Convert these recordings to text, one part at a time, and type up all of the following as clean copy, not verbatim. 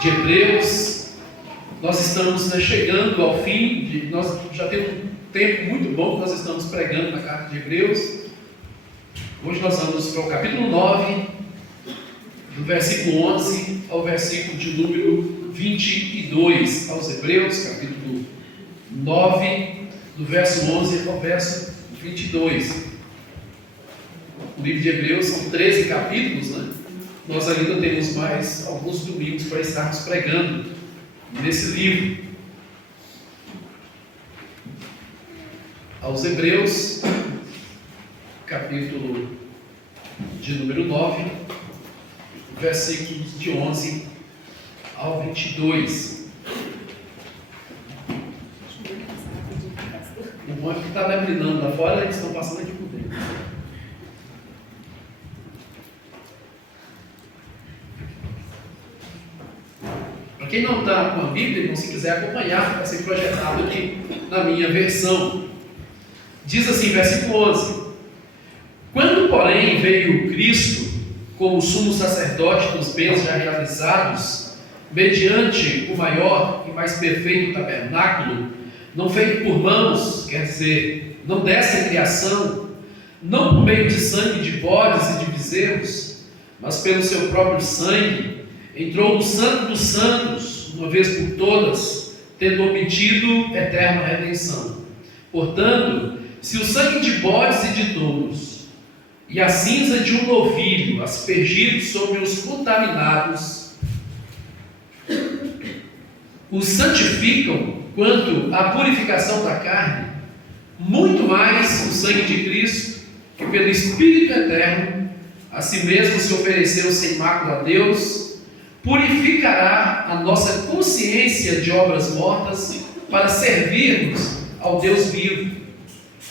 de Hebreus. Nós estamos chegando ao fim, nós já temos um tempo muito bom que nós estamos pregando na carta de Hebreus. Hoje nós vamos para o capítulo 9, do versículo 11 ao versículo de número 22, aos Hebreus, capítulo 9, do verso 11 ao verso 22. O livro de Hebreus são 13 capítulos, né? Nós ainda temos mais alguns domingos para estarmos pregando nesse livro. Aos Hebreus, capítulo de número 9, versículos de 11 ao 22. O bom é que está neblinando lá fora, eles estão passando aqui por dentro. Para quem não está com a Bíblia, então, se quiser acompanhar, vai ser projetado aqui na minha versão. Diz assim, versículo 11: Quando, porém, veio Cristo como sumo sacerdote dos bens já realizados, mediante o maior e mais perfeito tabernáculo, não feito por mãos, quer dizer, não desta criação, não por meio de sangue de bodes e de bezerros, mas pelo seu próprio sangue, entrou no Santo dos Santos, uma vez por todas, tendo obtido eterna redenção. Portanto, se o sangue de bodes e de touros e a cinza de um novilho aspergidos sobre os contaminados os santificam quanto à purificação da carne, muito mais o sangue de Cristo, que pelo Espírito eterno a si mesmo se ofereceu sem mácula a Deus, purificará a nossa consciência de obras mortas para servirmos ao Deus vivo.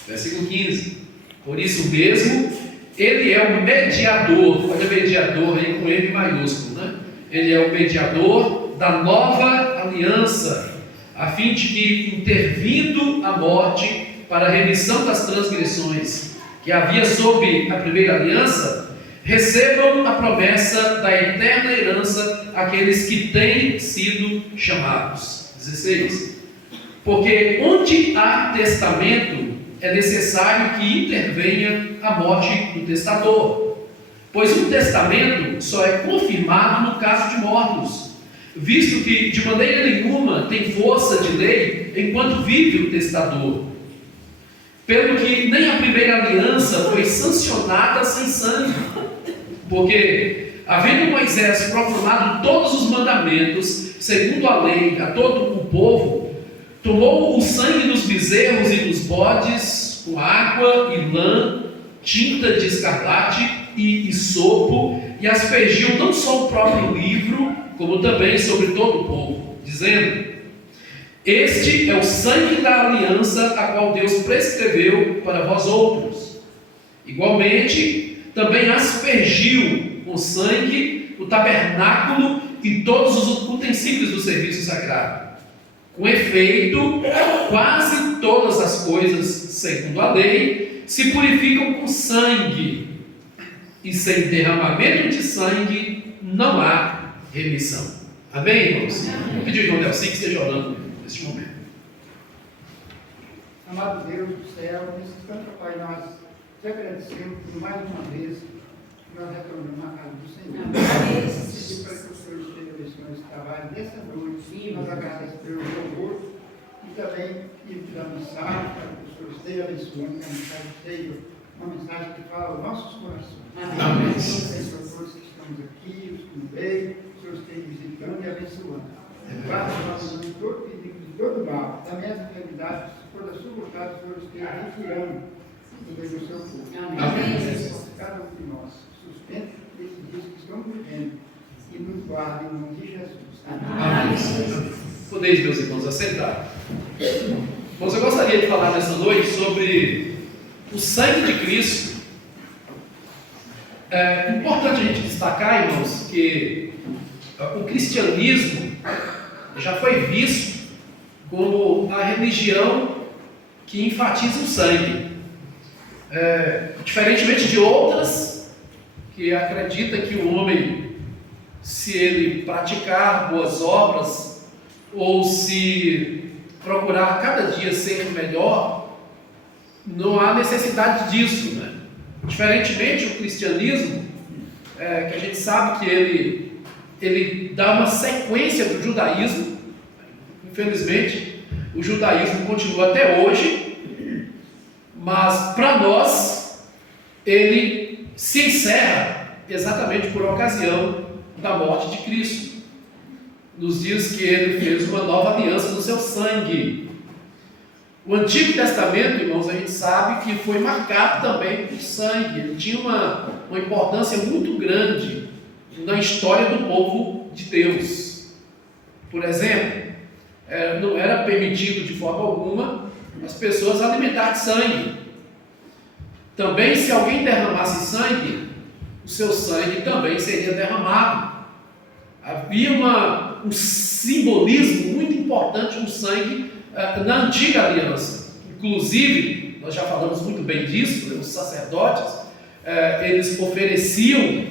Versículo 15: Por isso mesmo, ele é o mediador, olha mediador aí com M maiúsculo, né? Ele é o mediador da nova aliança, a fim de que, intervindo a morte para a remissão das transgressões que havia sob a primeira aliança, recebam a promessa da eterna herança aqueles que têm sido chamados. 16: Porque onde há testamento, é necessário que intervenha a morte do testador, pois um testamento só é confirmado no caso de mortos, visto que de maneira nenhuma tem força de lei enquanto vive o testador, pelo que nem a primeira aliança foi sancionada sem sangue, porque, havendo Moisés proclamado todos os mandamentos, segundo a lei, a todo o povo, tomou o sangue dos bezerros e dos bodes, com água e lã, tinta de escarlate e sopo, e aspergiu não só o próprio livro, como também sobre todo o povo, dizendo: Este é o sangue da aliança, a qual Deus prescreveu para vós outros. Igualmente, também aspergiu com sangue o tabernáculo e todos os utensílios do serviço sagrado. Com efeito, quase todas as coisas, segundo a lei, se purificam com sangue, e sem derramamento de sangue não há remissão. Amém, irmãos? Vou pedir ao irmão Nelson que esteja orando neste momento. Amado Deus do céu, nesse canto, Pai, nós te agradecemos por mais uma vez que nós retornamos à casa do Senhor. Pedir para que o Senhor esteja abençoando esse trabalho nessa noite. Nós agradecemos pelo louvor e também pedimos a mensagem para que o Senhor esteja abençoando, que a mensagem seja uma mensagem que fala aos nossos corações. Amém. Senhor, todos que estamos aqui, os que não veio, o Senhor esteja visitando e abençoando. Graças a Deus, de todo perigo, de todo mal, da minha enfermidade, se for da sua vontade, o Senhor esteja retirando do meio do seu povo. Amém. Cada um de nós, sustente esses dias que estamos vivendo e nos guarde em nome de Jesus. Amém. Podeis, meus irmãos, assentar. Irmãos, eu gostaria de falar nessa noite sobre o sangue de Cristo. É importante a gente destacar, irmãos, que o cristianismo já foi visto como a religião que enfatiza o sangue. Diferentemente de outras que acreditam que o homem se ele praticar boas obras ou se procurar cada dia ser melhor, não há necessidade disso, né? Diferentemente o cristianismo, que a gente sabe que ele dá uma sequência do judaísmo. Infelizmente, o judaísmo continua até hoje, mas para nós ele se encerra exatamente por ocasião da morte de Cristo. Nos diz que ele fez uma nova aliança no seu sangue. O Antigo Testamento, irmãos, a gente sabe que foi marcado também por sangue. Ele tinha uma importância muito grande na história do povo de Deus. Por exemplo, não era permitido de forma alguma as pessoas alimentar de sangue. Também, se alguém derramasse sangue, o seu sangue também seria derramado. Havia um simbolismo muito importante no sangue na antiga aliança. Inclusive, nós já falamos muito bem disso, né? Os sacerdotes, eles ofereciam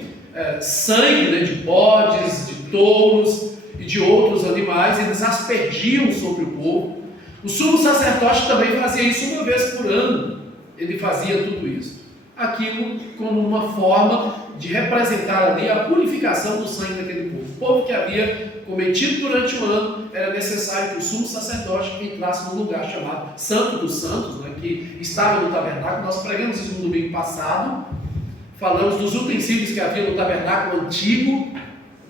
sangue, né, de bodes, de touros e de outros animais, eles aspergiam sobre o povo. O sumo sacerdote também fazia isso uma vez por ano, ele fazia tudo isso. Aquilo como uma forma de representar ali a purificação do sangue daquele povo. O povo que havia cometido durante o ano, era necessário que o sumo sacerdote entrasse num lugar chamado Santo dos Santos, né, que estava no tabernáculo. Nós pregamos isso no domingo passado, falamos dos utensílios que havia no tabernáculo antigo,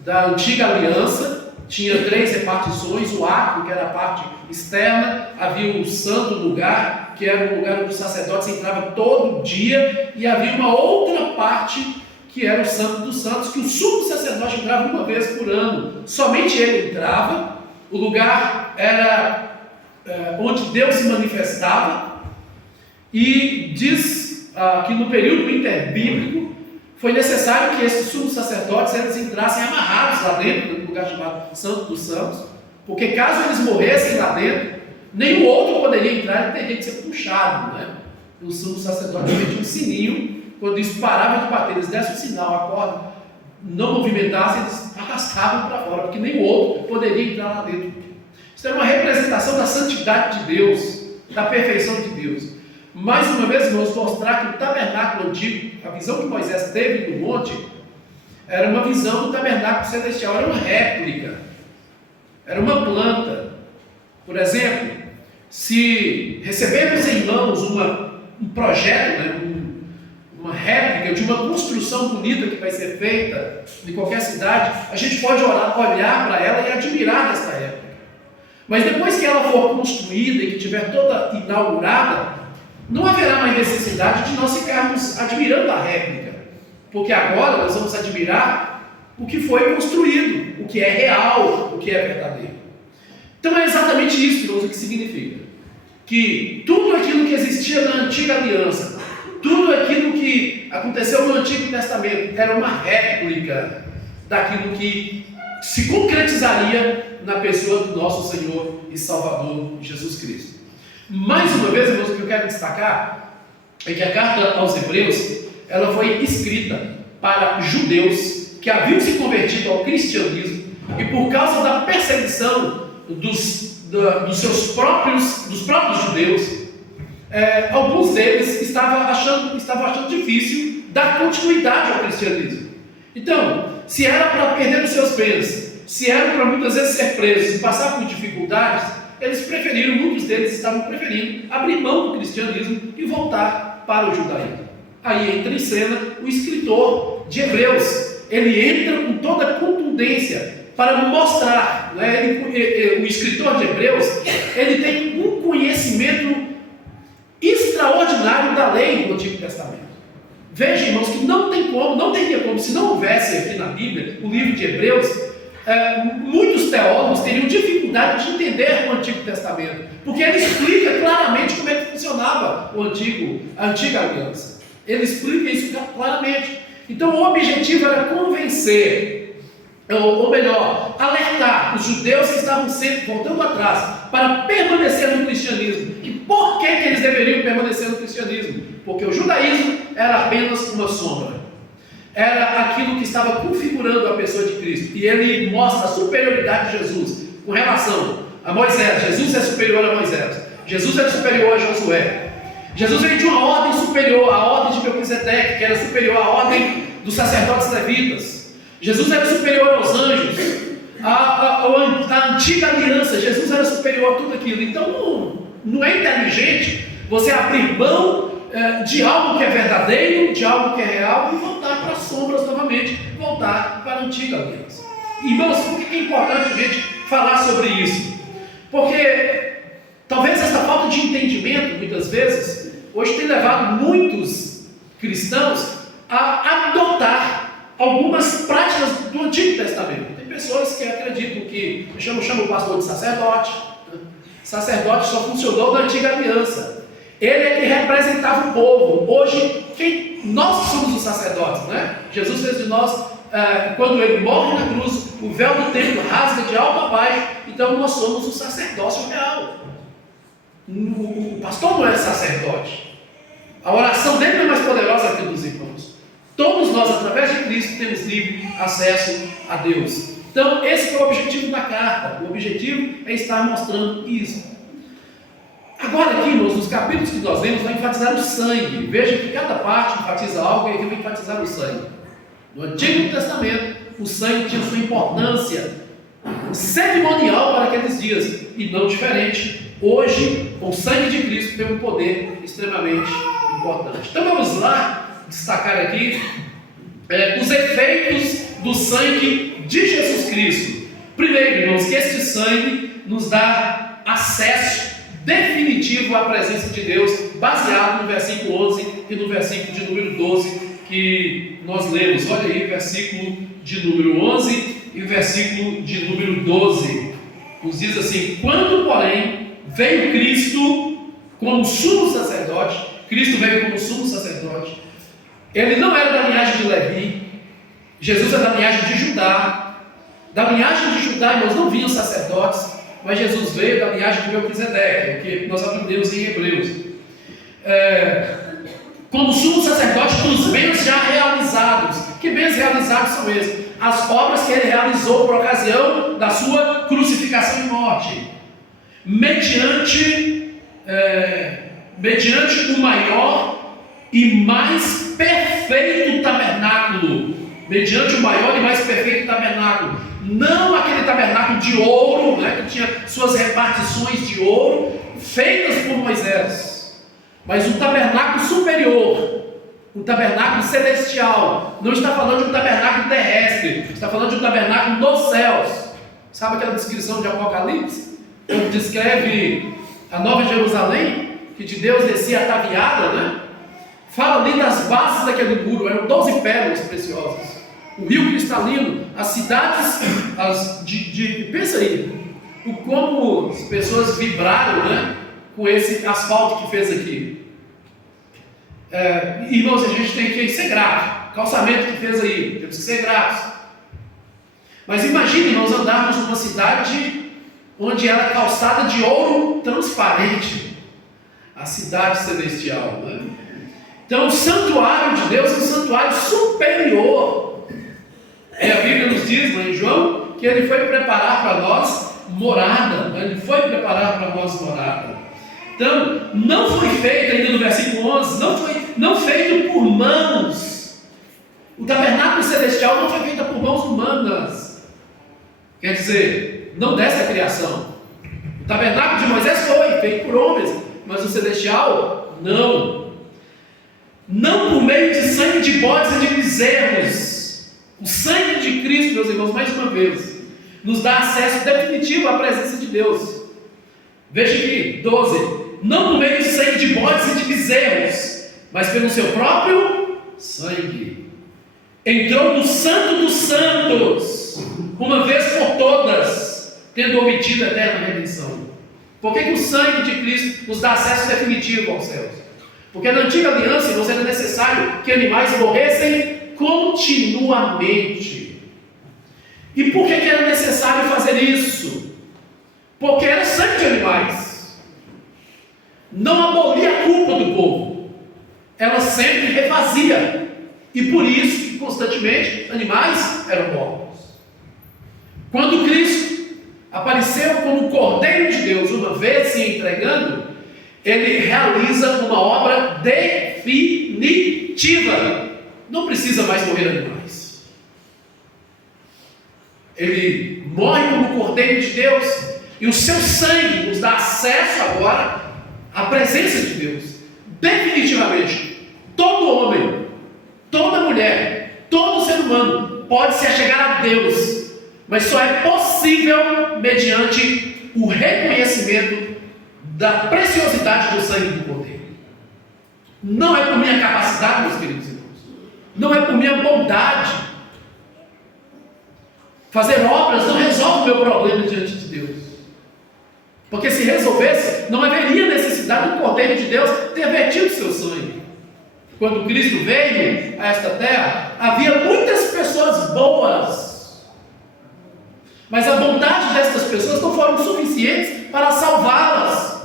da antiga aliança. Tinha 3 repartições: o átrio, que era a parte externa, havia o santo lugar, que era o lugar onde os sacerdotes entravam todo dia, e havia uma outra parte que era o Santo dos Santos, que o sumo sacerdote entrava uma vez por ano. Somente ele entrava. O lugar era onde Deus se manifestava, e diz que no período interbíblico foi necessário que esses sumos sacerdotes eles entrassem amarrados lá dentro, no lugar chamado Santo dos Santos, porque caso eles morressem lá dentro, nenhum outro poderia entrar, ele teria que ser puxado, né? O sumo sacerdote tinha um sininho, quando isso parava de bater, eles dessem o sinal, a corda não movimentasse, eles arrastavam para fora, porque nenhum outro poderia entrar lá dentro. Isso era uma representação da santidade de Deus, da perfeição de Deus. Mais uma vez, vamos mostrar que o tabernáculo antigo, a visão que Moisés teve no monte, era uma visão do tabernáculo celestial, era uma réplica, era uma planta. Por exemplo, se recebemos em mãos um projeto, né, uma réplica de uma construção bonita que vai ser feita em qualquer cidade, a gente pode olhar para ela e admirar dessa réplica. Mas depois que ela for construída e que estiver toda inaugurada, não haverá mais necessidade de nós ficarmos admirando a réplica, porque agora nós vamos admirar o que foi construído, o que é real, o que é verdadeiro. Então é exatamente isso, irmãos, o que significa. Que tudo aquilo que existia na antiga aliança, tudo aquilo que aconteceu no Antigo Testamento, era uma réplica daquilo que se concretizaria na pessoa do nosso Senhor e Salvador Jesus Cristo. Mais uma vez, irmãos, o que eu quero destacar é que a carta aos Hebreus, ela foi escrita para judeus que haviam se convertido ao cristianismo e por causa da perseguição dos próprios judeus, alguns deles estavam achando difícil dar continuidade ao cristianismo. Então, se era para perder os seus bens, se era para muitas vezes ser presos e passar por dificuldades, muitos deles estavam preferindo abrir mão do cristianismo e voltar para o judaísmo. Aí entra em cena o escritor de Hebreus. Ele entra com toda a contundência para mostrar, né? O escritor de Hebreus, ele tem um conhecimento extraordinário da lei do Antigo Testamento. Veja, irmãos, que não teria como, se não houvesse aqui na Bíblia o livro de Hebreus, muitos teólogos teriam dificuldade de entender o Antigo Testamento, porque ele explica claramente como é que funcionava a antiga aliança. Ele explica isso claramente. Então o objetivo era convencer, ou melhor, alertar os judeus que estavam sempre voltando atrás para permanecer no cristianismo. E por que eles deveriam permanecer no cristianismo? Porque o judaísmo era apenas uma sombra. era aquilo que estava configurando a pessoa de Cristo. E ele mostra a superioridade de Jesus com relação a Moisés. Jesus é superior a Moisés. Jesus é superior a Josué. Jesus veio de uma ordem superior, a ordem de Melquisedeque, que era superior à ordem dos sacerdotes levitas. Jesus era superior aos anjos, a antiga aliança. Jesus era superior a tudo aquilo. Então não é inteligente você abrir mão de algo que é verdadeiro, de algo que é real, e voltar para as sombras novamente, voltar para a antiga aliança. Irmãos, por que é importante a gente falar sobre isso? Porque talvez essa falta de entendimento, muitas vezes, hoje tem levado muitos cristãos a adotar algumas práticas do Antigo Testamento. Tem pessoas que acreditam que, eu chamo o pastor de sacerdote. Sacerdote só funcionou na Antiga Aliança. Ele é que representava o povo. Hoje, nós somos os sacerdotes, né? Jesus fez de nós, quando ele morre na cruz, o véu do templo rasga de alto a baixo. Então nós somos o sacerdócio real. O pastor não é sacerdote. A oração dele não é mais poderosa que a dos irmãos. Todos nós, através de Cristo, temos livre acesso a Deus. Então esse foi o objetivo da carta. O objetivo é estar mostrando isso. Agora aqui, irmãos, nos capítulos que nós lemos, vai enfatizar o sangue. Veja que cada parte enfatiza algo e aqui vai enfatizar o sangue. No Antigo Testamento, o sangue tinha sua importância cerimonial para aqueles dias, e não diferente. Hoje, o sangue de Cristo tem um poder extremamente importante. Então vamos lá destacar aqui os efeitos do sangue de Jesus Cristo. Primeiro, irmãos, que este sangue nos dá acesso definitivo à presença de Deus, baseado no versículo 11 e no versículo de número 12 que nós lemos. Olha aí, versículo de número 11 e o versículo de número 12. Nos diz assim: quando, porém, veio Cristo como sumo sacerdote, Cristo veio como sumo sacerdote, ele não era da linhagem de Levi, Jesus é da linhagem de Judá. Da linhagem de Judá, irmãos, não vinham sacerdotes, mas Jesus veio da linhagem de Melquisedeque, que nós aprendemos em Hebreus. Como sumo sacerdote dos bens já realizados. Que bens realizados são esses? As obras que ele realizou por ocasião da sua crucificação e morte, mediante o maior e mais perfeito tabernáculo. Mediante o maior e mais perfeito tabernáculo. Não aquele tabernáculo de ouro, né, que tinha suas repartições de ouro, feitas por Moisés, mas um tabernáculo superior, um tabernáculo celestial. Não está falando de um tabernáculo terrestre, está falando de um tabernáculo nos céus. Sabe aquela descrição de Apocalipse, onde descreve a Nova Jerusalém, que de Deus descia ataviada, né? Fala ali das bases daquele muro, eram 12 pérolas preciosas. O rio cristalino, as cidades, pensa aí, como as pessoas vibraram, né, com esse asfalto que fez aqui. Irmãos, a gente tem que ser grato. Calçamento que fez aí, temos que ser gratos. Mas imagine, irmãos, andarmos numa cidade onde era calçada de ouro transparente, a cidade celestial, né? Então o santuário de Deus é um santuário superior. A Bíblia nos diz, né, em João, que ele foi preparar para nós morada. Ele foi preparar para nós morada. Então, não foi feito, ainda no versículo 11, não feito por mãos. O tabernáculo celestial não foi feito por mãos humanas. Quer dizer, não desta criação. O tabernáculo de Moisés foi feito por homens, mas o celestial, não. Não por meio de sangue de bodes e de bezerros. O sangue de Cristo, meus irmãos, mais uma vez, nos dá acesso definitivo à presença de Deus. Veja aqui, 12. Não por meio de sangue de bodes e de bezerros, mas pelo seu próprio sangue. Entrou no Santo dos Santos, uma vez por todas, tendo obtido a eterna redenção. Por que o sangue de Cristo nos dá acesso definitivo aos céus? Porque na antiga aliança, irmãos, era necessário que animais morressem continuamente. E por que era necessário fazer isso? Porque era sangue de animais. Não abolia a culpa do povo. Ela sempre refazia. E por isso, constantemente, apareceu como Cordeiro de Deus, uma vez se entregando, ele realiza uma obra definitiva. Não precisa mais morrer animais. Ele morre como Cordeiro de Deus, e o seu sangue nos dá acesso agora à presença de Deus. Definitivamente, todo homem, toda mulher, todo ser humano pode se achegar a Deus, mas só é possível mediante o reconhecimento da preciosidade do sangue do Cordeiro. Não é por minha capacidade, meus queridos irmãos, não é por minha bondade. Fazer obras não resolve o meu problema diante de Deus. Porque se resolvesse, não haveria necessidade do Cordeiro de Deus ter vertido seu sangue. Quando Cristo veio a esta terra, havia muitas pessoas boas, mas a bondade dessas pessoas não foram suficientes para salvá-las.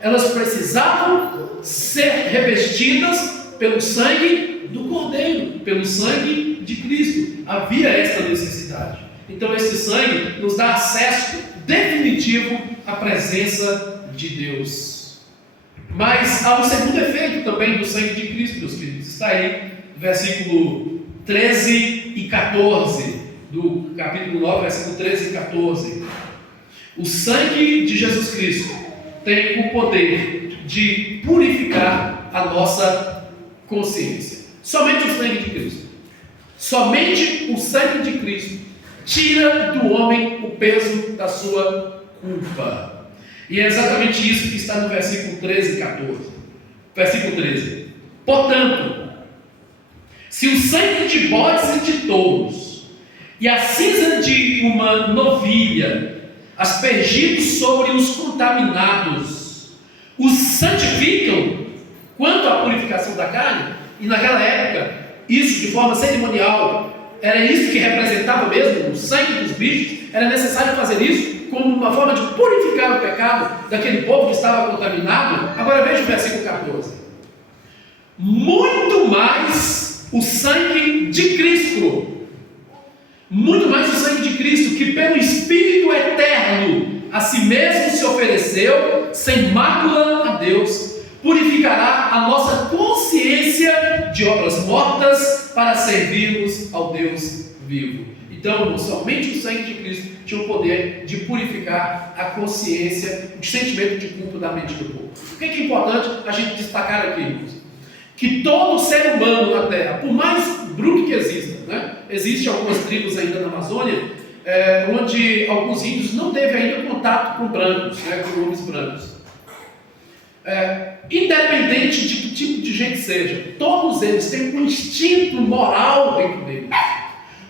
Elas precisavam ser revestidas pelo sangue do Cordeiro, pelo sangue de Cristo. Havia esta necessidade. Então esse sangue nos dá acesso definitivo à presença de Deus. Mas há um segundo efeito também do sangue de Cristo, meus queridos. Está aí, versículo 13 e 14, do capítulo 9, versículo 13 e 14. O sangue de Jesus Cristo tem o poder de purificar a nossa consciência. Somente o sangue de Cristo. Somente o sangue de Cristo tira do homem o peso da sua culpa. E é exatamente isso que está no versículo 13 e 14. Versículo 13. Portanto, se o sangue de bodes e de touros e a cinza de uma novilha aspergidos sobre os contaminados os santificam quanto à purificação da carne, e naquela época isso de forma cerimonial era isso que representava mesmo, o sangue dos bichos, era necessário fazer isso como uma forma de purificar o pecado daquele povo que estava contaminado. Agora veja o versículo 14. Muito mais o sangue de Cristo, muito mais o sangue de Cristo, que pelo Espírito eterno a si mesmo se ofereceu, sem mácula a Deus, purificará a nossa consciência de obras mortas para servirmos ao Deus vivo. Então, somente o sangue de Cristo tinha o poder de purificar a consciência, o sentimento de culpa da mente do povo. O que é importante a gente destacar aqui, irmãos? Que todo ser humano na Terra, por mais bruto que exista, né? Existem algumas tribos ainda na Amazônia, onde alguns índios não teve ainda contato com brancos, né? Com homens brancos. Independente de que tipo de gente seja, todos eles têm um instinto moral dentro deles,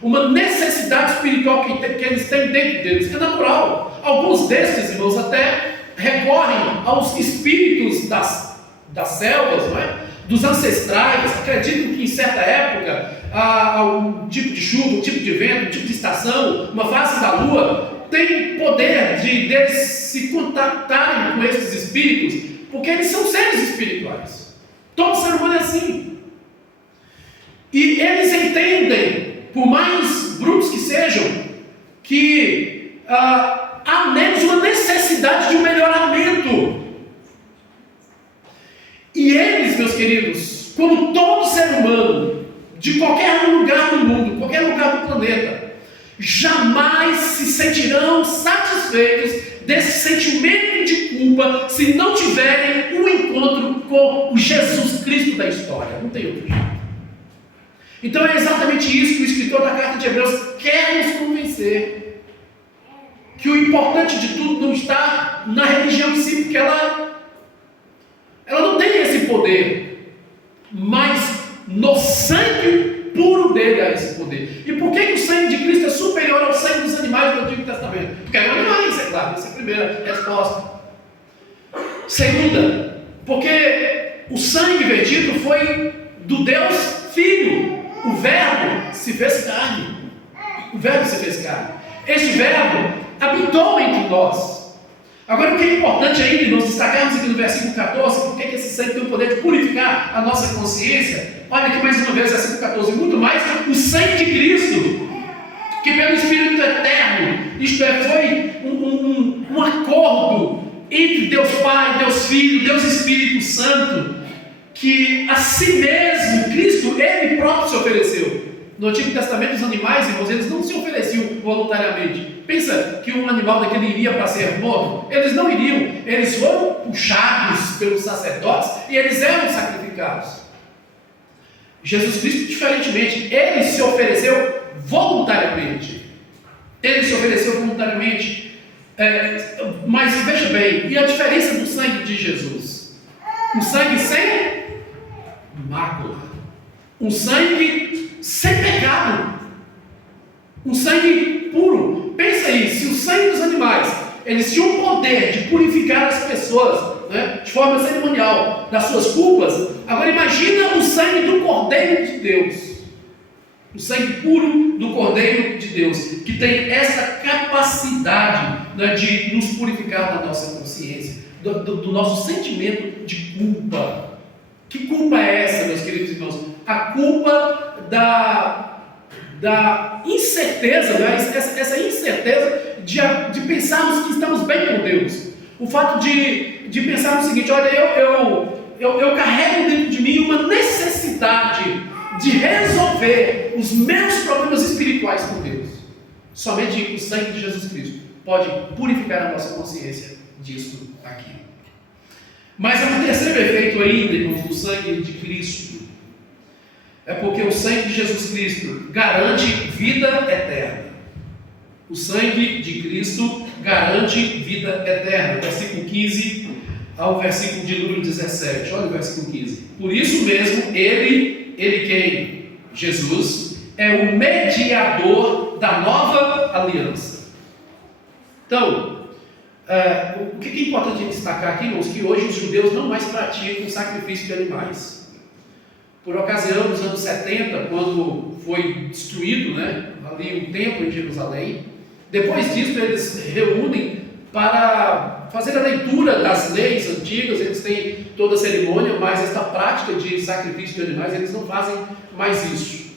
uma necessidade espiritual que eles têm dentro deles, é natural. Alguns desses, irmãos, até recorrem aos espíritos das selvas, não é? Dos ancestrais. Acreditam que em certa época um tipo de chuva, um tipo de vento, um tipo de estação, uma fase da lua tem poder de deles se contactarem com esses espíritos, porque eles são seres espirituais. Todo ser humano é assim. E eles entendem, por mais brutos que sejam, que há neles uma necessidade de um melhoramento. E eles, meus queridos, como todo ser humano, de qualquer lugar do mundo, qualquer lugar do planeta, jamais se sentirão satisfeitos desse sentimento de culpa se não tiverem um encontro com o Jesus Cristo da história. Não tem outro jeito. Então é exatamente isso que o escritor da carta de Hebreus quer nos convencer. Que o importante de tudo não está na religião em si, porque ela não tem esse poder, mas no sangue puro dele há esse poder. E por que o sangue de Cristo é superior ao sangue dos animais do Antigo Testamento? Porque eram animais, é claro, essa é a primeira resposta. Segunda, porque o sangue vertido foi do Deus Filho. O Verbo se fez carne. O Verbo se fez carne. Este Verbo habitou entre nós. Agora, o que é importante ainda, nós destacarmos aqui no versículo 14, porque que esse sangue tem o poder de purificar a nossa consciência. Olha aqui mais uma vez, versículo 14, muito mais o sangue de Cristo, que pelo Espírito eterno, isto é, foi acordo entre Deus Pai, Deus Filho, Deus Espírito Santo, que a si mesmo, Cristo, Ele próprio se ofereceu. No Antigo Testamento, os animais, irmãos, eles não se ofereciam voluntariamente. Pensa que um animal daquele iria para ser morto? Eles não iriam. Eles foram puxados pelos sacerdotes e eles eram sacrificados. Jesus Cristo, diferentemente, Ele se ofereceu voluntariamente. Ele se ofereceu voluntariamente. Mas veja bem, e a diferença do sangue de Jesus? Um sangue sem mácula. Um sangue sem pecado, um sangue puro. Pensa aí, se o sangue dos animais, eles tinham o poder de purificar as pessoas, né, de forma cerimonial, das suas culpas, agora imagina o sangue do Cordeiro de Deus, o sangue puro do Cordeiro de Deus, que tem essa capacidade, né, de nos purificar da nossa consciência, do nosso sentimento de culpa. Que culpa é essa, meus queridos irmãos? A culpa da incerteza, né? Essa incerteza de pensarmos que estamos bem com Deus. O fato de pensar no seguinte: olha, eu carrego dentro de mim uma necessidade de resolver os meus problemas espirituais com Deus. Somente o sangue de Jesus Cristo pode purificar a nossa consciência disso aqui. Mas há um terceiro efeito ainda, irmãos, do sangue de Cristo. É porque o sangue de Jesus Cristo garante vida eterna. O sangue de Cristo garante vida eterna. Versículo 15 ao versículo de número 17. Olha o versículo 15. Por isso mesmo, ele quem? Jesus é o mediador da nova aliança. Então, o que é importante destacar aqui, irmãos, que hoje os judeus não mais praticam o sacrifício de animais. Por ocasião dos anos 70, quando foi destruído, né, ali o templo em Jerusalém, depois disso eles se reúnem para fazer a leitura das leis antigas. Eles têm toda a cerimônia, mas esta prática de sacrifício de animais, eles não fazem mais isso.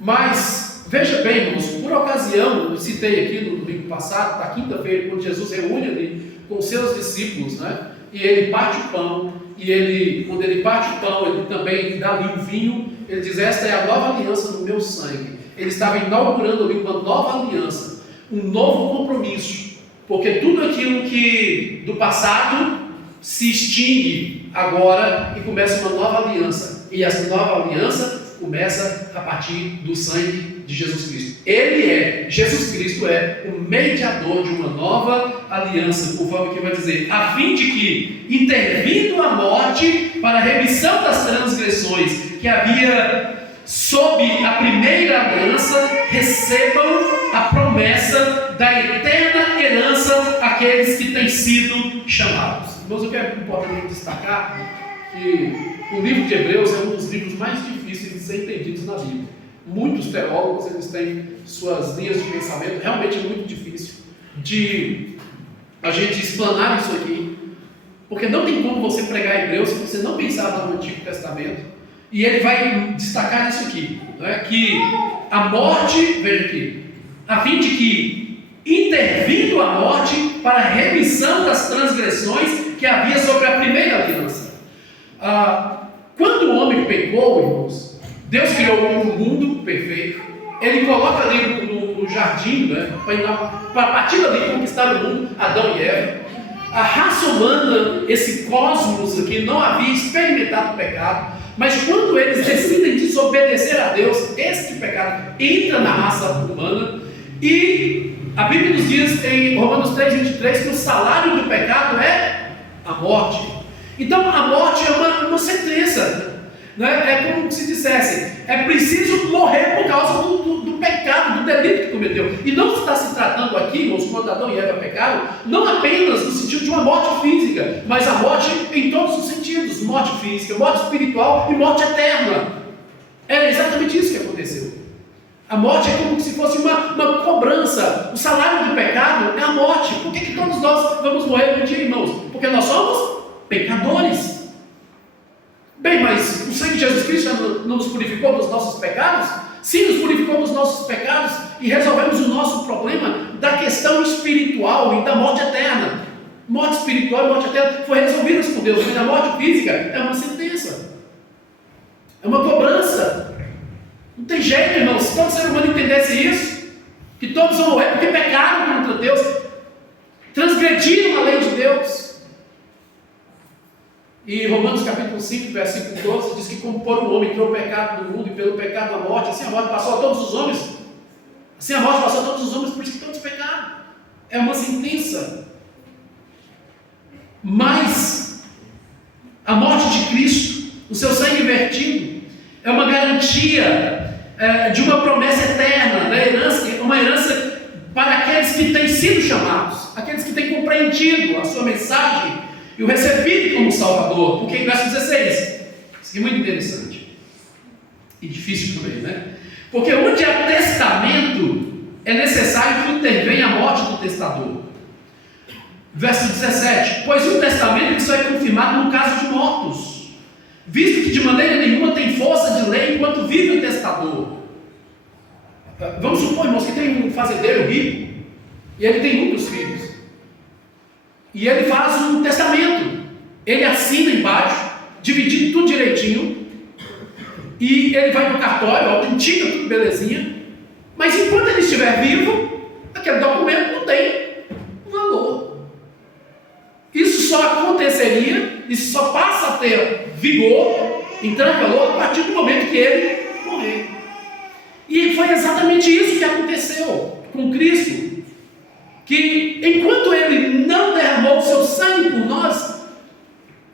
Mas, veja bem, irmãos, por ocasião, eu citei aqui no domingo passado, na quinta-feira, quando Jesus reúne ali com seus discípulos, né, e ele parte o pão, e quando ele parte o pão, ele também dá ali o vinho. Ele diz: esta é a nova aliança no meu sangue. Ele estava inaugurando ali uma nova aliança, um novo compromisso, porque tudo aquilo que do passado se extingue agora e começa uma nova aliança, e essa nova aliança começa a partir do sangue de Jesus Cristo. Jesus Cristo é o mediador de uma nova aliança, conforme que vai dizer, a fim de que, intervindo a morte para a remissão das transgressões que havia sob a primeira aliança, recebam a promessa da eterna herança aqueles que têm sido chamados. Irmãos, eu quero importante destacar que o livro de Hebreus é um dos livros mais difíceis de ser entendidos na Bíblia. Muitos teólogos, eles têm suas linhas de pensamento, realmente é muito difícil de a gente explanar isso aqui, porque não tem como você pregar Hebreus se você não pensar no Antigo Testamento. E ele vai destacar isso aqui, né? Que a morte, veja aqui, a fim de que, intervindo a morte para a remissão das transgressões que havia sobre a primeira aliança. Quando o homem pecou, irmãos, Deus criou um mundo perfeito. Ele coloca ali no jardim, né, para partir dali conquistar o mundo, Adão e Eva. A raça humana, esse cosmos aqui, não havia experimentado o pecado, mas quando eles decidem desobedecer a Deus, este pecado entra na raça humana, e a Bíblia nos diz em Romanos 3:23 que o salário do pecado é a morte. Então a morte é uma sentença, né? É como se dissesse, é preciso morrer por causa do pecado, do delito que cometeu. E não está se tratando aqui, irmãos, quando Adão e Eva pecaram, não apenas no sentido de uma morte física, mas a morte em todos os sentidos: morte física, morte espiritual e morte eterna. É exatamente isso que aconteceu. A morte é como se fosse uma cobrança. O salário do pecado é a morte. Por que todos nós vamos morrer um dia, irmãos? Porque nós somos pecadores. Bem, mas o sangue de Jesus Cristo não nos purificou dos nossos pecados? Sim, nos purificou dos nossos pecados e resolvemos o nosso problema da questão espiritual e da morte eterna. Morte espiritual e morte eterna foi resolvidas por Deus, mas a morte física é uma sentença, é uma cobrança. Não tem jeito, irmão. Se todo ser humano entendesse isso, que todos vão morrer porque pecaram contra Deus, transgrediram a lei de Deus. E Romanos capítulo 5, versículo 12, diz que como por um homem entrou o pecado no mundo, e pelo pecado a morte, assim a morte passou a todos os homens. Assim a morte passou a todos os homens, por isso que todos pecaram. É uma sentença. Mas a morte de Cristo, o seu sangue vertido, é uma garantia de uma promessa eterna, da herança, uma herança para aqueles que têm sido chamados, aqueles que têm compreendido a sua mensagem e o recebido como Salvador. Porque em verso 16, isso aqui é muito interessante e difícil também, né? Porque onde há testamento, é necessário que intervenha a morte do testador. Verso 17: pois o testamento só é confirmado no caso de mortos, visto que de maneira nenhuma tem força de lei enquanto vive o testador. Vamos supor, irmãos, que tem um fazendeiro rico e ele tem muitos filhos, e ele faz um testamento, ele assina embaixo, dividindo tudo direitinho, e ele vai no cartório, autentica tudo belezinha, mas enquanto ele estiver vivo, aquele documento não tem valor. Isso só aconteceria, isso só passa a ter vigor, entrar em valor, a partir do momento que ele morrer. E foi exatamente isso que aconteceu com Cristo, que enquanto ele não derramou o seu sangue por nós,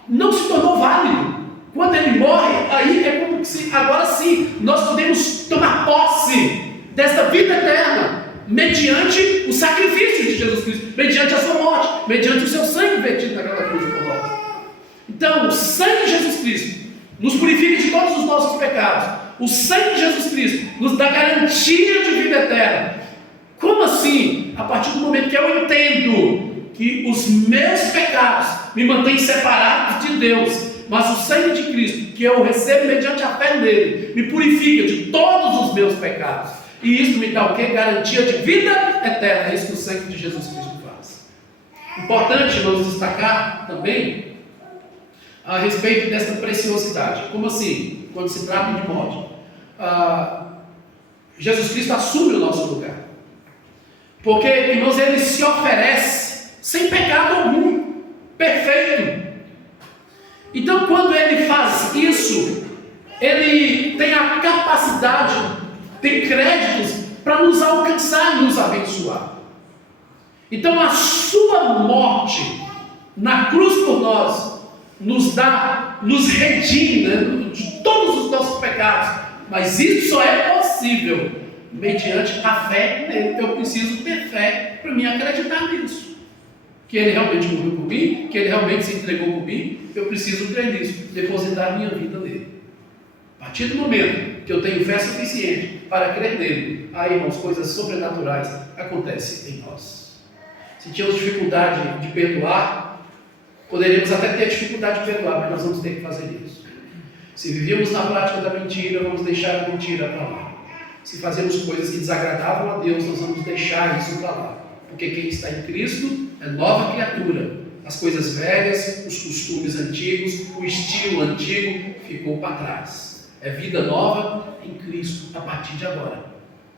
não se tornou válido. Quando ele morre, aí é como se, agora sim, nós podemos tomar posse desta vida eterna, mediante o sacrifício de Jesus Cristo, mediante a sua morte, mediante o seu sangue vertido naquela cruz por nós. Então, o sangue de Jesus Cristo nos purifica de todos os nossos pecados. O sangue de Jesus Cristo nos dá garantia de vida eterna. Como assim? A partir do momento que eu entendo que os meus pecados me mantêm separados de Deus, mas o sangue de Cristo, que eu recebo mediante a fé nele, me purifica de todos os meus pecados. E isso me dá o quê? Garantia de vida eterna. É isso que o sangue de Jesus Cristo faz. Importante nós destacar também a respeito dessa preciosidade. Como assim? Quando se trata de morte, Jesus Cristo assume o nosso lugar. Porque, irmãos, ele se oferece sem pecado algum, perfeito. Então, quando ele faz isso, ele tem a capacidade, tem créditos para nos alcançar e nos abençoar. Então, a sua morte na cruz por nós nos redime, né, de todos os nossos pecados. Mas isso só é possível mediante a fé nele. Eu preciso ter fé para me acreditar nisso, que ele realmente morreu por mim, que ele realmente se entregou por mim. Eu preciso crer nisso, depositar minha vida nele. A partir do momento que eu tenho fé suficiente para crer nele, aí, irmãos, coisas sobrenaturais acontecem em nós. Se tínhamos dificuldade de perdoar, poderíamos até ter dificuldade de perdoar, mas nós vamos ter que fazer isso. Se vivíamos na prática da mentira, vamos deixar a mentira para lá. Se fazemos coisas que desagradavam a Deus, nós vamos deixar isso para lá. Porque quem está em Cristo é nova criatura. As coisas velhas, os costumes antigos, o estilo antigo ficou para trás. É vida nova em Cristo a partir de agora.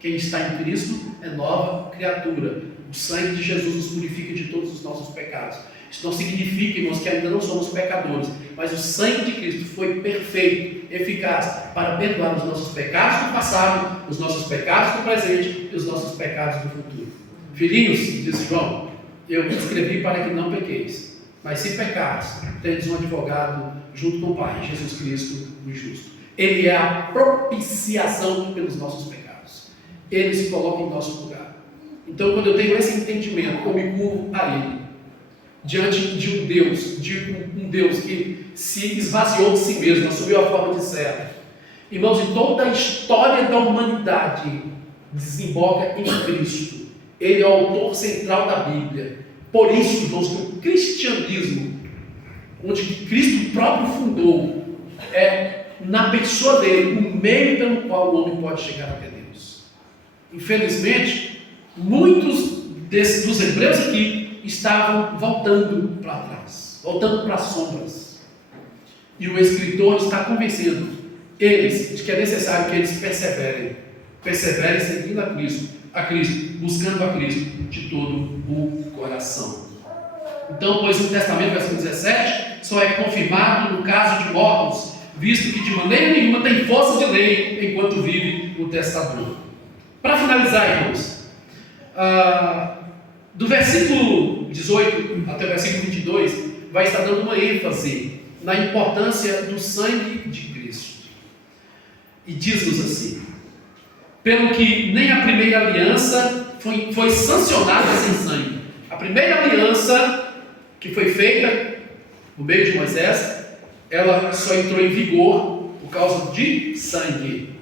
Quem está em Cristo é nova criatura. O sangue de Jesus nos purifica de todos os nossos pecados. Isso não significa, irmãos, que ainda não somos pecadores, mas o sangue de Cristo foi perfeito, eficaz para perdoar os nossos pecados do passado, os nossos pecados do presente e os nossos pecados do futuro. Filhinhos, diz João, eu me escrevi para que não pequeis, mas se pecares, tendes um advogado junto com o Pai, Jesus Cristo, o justo. Ele é a propiciação pelos nossos pecados. Ele se coloca em nosso lugar. Então, quando eu tenho esse entendimento, eu me curvo a Ele, diante de um Deus que se esvaziou de si mesmo, assumiu a forma de servo. Irmãos, e toda a história da humanidade desemboca em Cristo. Ele é o autor central da Bíblia. Por isso, irmãos, que o cristianismo, onde Cristo próprio fundou, é na pessoa dele o meio pelo qual o homem pode chegar até Deus. Infelizmente, muitos dos hebreus aqui estavam voltando para trás, voltando para as sombras. E o escritor está convencendo eles de que é necessário que eles perseverem seguindo a Cristo, buscando a Cristo de todo o coração. Então, pois o testamento, versículo 17, só é confirmado no caso de mortos, visto que de maneira nenhuma tem força de lei enquanto vive o testador. Para finalizar, irmãos, do versículo 18 até o versículo 22, vai estar dando uma ênfase na importância do sangue de Cristo. E diz-nos assim: pelo que nem a primeira aliança foi sancionada sem sangue. A primeira aliança que foi feita no meio de Moisés, ela só entrou em vigor por causa de sangue.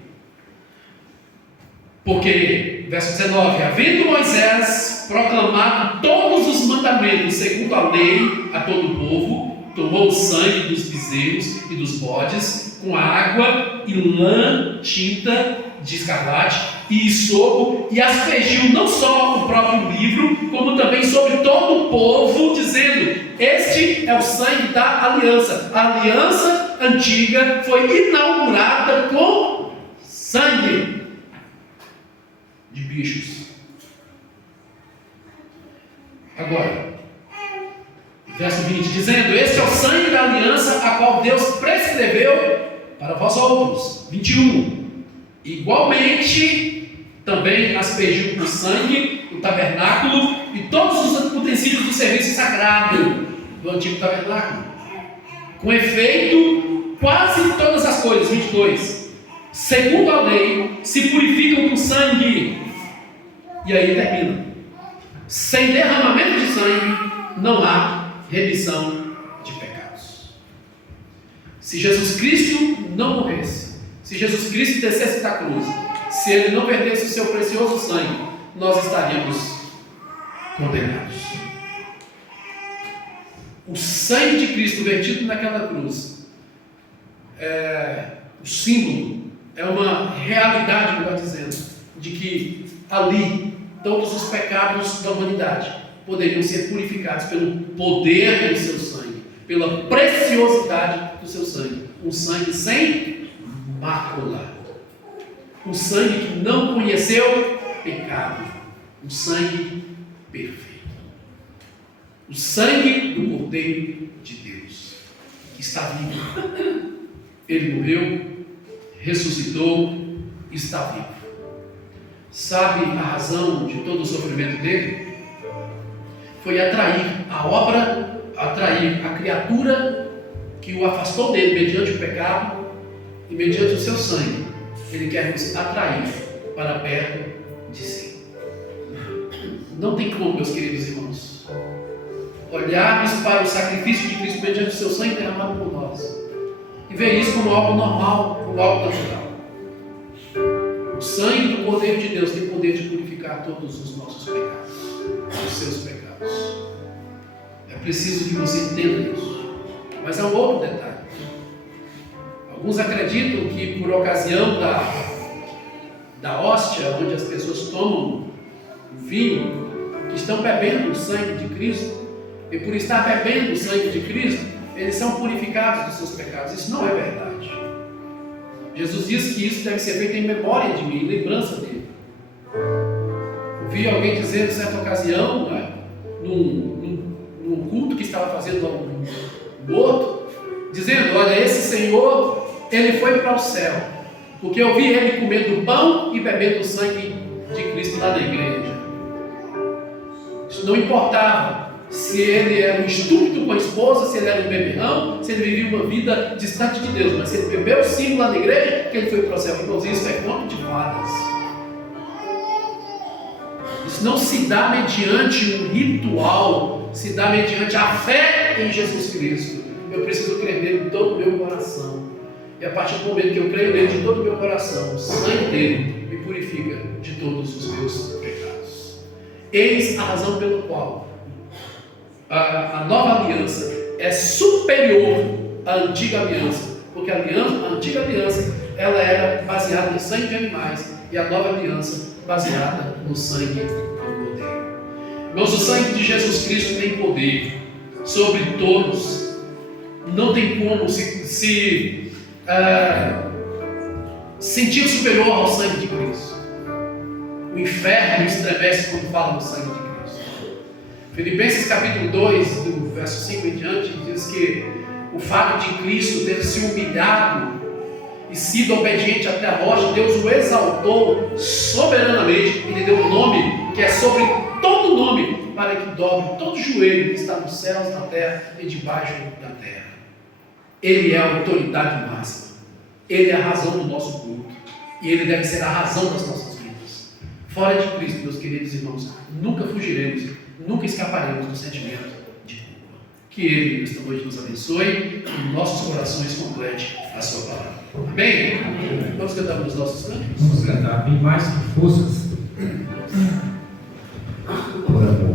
Porque, verso 19, havendo Moisés proclamado todos os mandamentos segundo a lei a todo o povo, tomou o sangue dos bezerros e dos bodes com água e lã tinta de escarlate e sopo, e aspergiu não só o próprio livro, como também sobre todo o povo, dizendo: este é o sangue da aliança. A aliança antiga foi inaugurada com sangue de bichos. Agora, verso 20, dizendo: este é o sangue da aliança, a qual Deus prescreveu para vós outros. 21, igualmente também aspergiu o sangue do tabernáculo e todos os utensílios do serviço sagrado do antigo tabernáculo. Com efeito, quase todas as coisas, 22, segundo a lei, se purificam com sangue. E aí termina: sem derramamento de sangue não há remissão de pecados. Se Jesus Cristo não morresse, se Jesus Cristo descesse da cruz, se Ele não vertesse o seu precioso sangue, nós estaríamos condenados. O sangue de Cristo vertido naquela cruz o símbolo, é uma realidade, melhor dizendo, de que ali todos os pecados da humanidade poderiam ser purificados pelo poder do seu sangue, pela preciosidade do seu sangue. Um sangue sem mácula, um sangue que não conheceu pecado, um sangue perfeito, o sangue do Cordeiro de Deus, que está vivo. Ele morreu, ressuscitou, está vivo. Sabe a razão de todo o sofrimento dele? Foi atrair a criatura que o afastou dele mediante o pecado e mediante o seu sangue. Ele quer nos atrair para perto de si. Não tem como, meus queridos irmãos, olharmos para o sacrifício de Cristo mediante o seu sangue derramado por nós e ver isso como algo normal, como algo natural. O sangue do Cordeiro de Deus tem poder de purificar todos os nossos pecados, os seus pecados. É preciso que você entenda isso. Mas há um outro detalhe. Alguns acreditam que por ocasião da hóstia, onde as pessoas tomam o vinho, que estão bebendo o sangue de Cristo, e por estar bebendo o sangue de Cristo, eles são purificados dos seus pecados. Isso não é verdade. Jesus diz que isso deve ser feito em memória de mim, em lembrança dele. Ouvi alguém dizer, em certa ocasião, num culto que estava fazendo um morto, dizendo: olha, esse Senhor, ele foi para o céu, porque eu vi ele comendo pão e bebendo o sangue de Cristo lá na igreja. Isso não importava se ele era um estúpido com a esposa, se ele era um beberrão, se ele vivia uma vida distante de Deus, mas se ele bebeu sim lá na igreja, que ele foi para o céu. Então isso é conto de fadas. Isso não se dá mediante um ritual, se dá mediante a fé em Jesus Cristo. Eu preciso crer nele de todo o meu coração. E a partir do momento que eu creio nele de todo o meu coração, o sangue dele me purifica de todos os meus pecados. Eis a razão pela qual a nova aliança é superior à antiga aliança, porque a antiga aliança ela era baseada no sangue de animais e a nova aliança baseada no sangue do Cordeiro. Irmãos, o sangue de Jesus Cristo tem poder sobre todos. Não tem como se sentir superior ao sangue de Cristo. O inferno estremece quando fala do sangue de Cristo. Filipenses capítulo 2, do verso 5 em diante, diz que o fato de Cristo ter se humilhado e sido obediente até a morte, Deus o exaltou soberanamente e lhe deu um nome que é sobre todo nome, para que dobre todo joelho que está nos céus, na terra e debaixo da terra. Ele é a autoridade máxima. Ele é a razão do nosso culto. E Ele deve ser a razão das nossas vidas. Fora de Cristo, meus queridos irmãos, nunca fugiremos, nunca escaparemos do sentimento de culpa. Que Ele, nesta noite, nos abençoe e nossos corações complete a sua palavra. Amém? Amém. Vamos cantar os nossos cantos? Vamos cantar bem mais que forças. Por amor.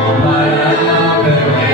Incomparável